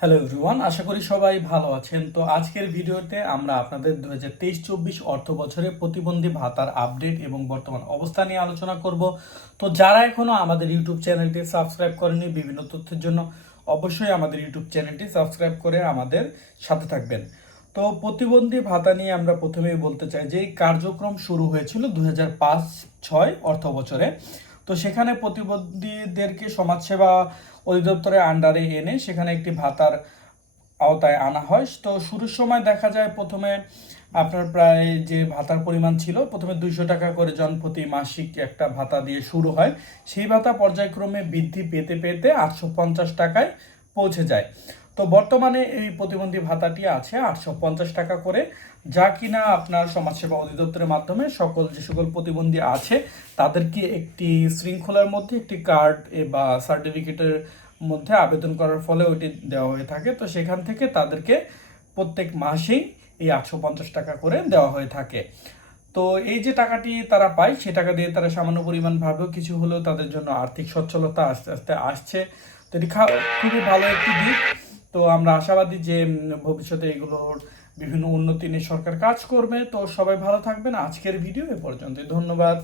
Hello everyone আশা করি সবাই ভালো আছেন। তো আজকের ভিডিওতে আমরা আপনাদের দু হাজার তেইশ চব্বিশ অর্থ বছরে প্রতিবন্ধী ভাতার আপডেট এবং বর্তমান অবস্থা নিয়ে আলোচনা করব। তো যারা এখনও আমাদের ইউটিউব চ্যানেলটি সাবস্ক্রাইব করেনি বিভিন্ন তথ্যের জন্য অবশ্যই আমাদের ইউটিউব চ্যানেলটি সাবস্ক্রাইব করে আমাদের সাথে থাকবেন। তো প্রতিবন্ধী ভাতা নিয়ে আমরা প্রথমেই বলতে চাই যে কার্যক্রম শুরু হয়েছিল দু হাজার পাঁচ ছয় অর্থ বছরে। তো সেখানে প্রতিবন্ধীদেরকে সমাজসেবা অধিদপ্তরের আন্ডারে এনে সেখানে একটি ভাতার আওতায় আনা হয়। তো শুরুর সময় দেখা যায় প্রথমে আপনার প্রায় যে ভাতার পরিমাণ ছিল, প্রথমে দুইশো টাকা করে জন প্রতি মাসিক একটা ভাতা দিয়ে শুরু হয়। সেই ভাতা পর্যায়ক্রমে বৃদ্ধি পেতে পেতে আটশো পঞ্চাশ টাকায় পৌঁছে যায়। তো বর্তমানে এই প্রতিবন্ধী ভাতাটি আছে আটশো পঞ্চাশ টাকা করে, যা কিনা আপনার সমাজসেবা অধিদপ্তরের মাধ্যমে সকল যে সকল প্রতিবন্ধী আছে, তাদেরকে একটি শৃঙ্খলার মধ্যে একটি কার্ড বা সার্টিফিকেটের মধ্যে আবেদন করার ফলে ওইটি দেওয়া হয়ে থাকে। তো সেখান থেকে তাদেরকে প্রত্যেক মাসেই এই আটশো পঞ্চাশ টাকা করে দেওয়া হয়ে থাকে। তো এই যে টাকাটি তারা পায়, সে টাকা দিয়ে তারা সামান্য পরিমাণ ভাবেও কিছু হলেও তাদের জন্য আর্থিক সচ্ছলতা আস্তে আস্তে আসছে। তো এটি খুবই ভালো একটি দিক। তো আমরা আশাবাদী যে ভবিষ্যতে এগুলোর বিভিন্ন উন্নতি নিয়ে সরকার কাজ করবে। তো সবাই ভালো থাকবেন। আজকের ভিডিও এ পর্যন্ত ধন্যবাদ।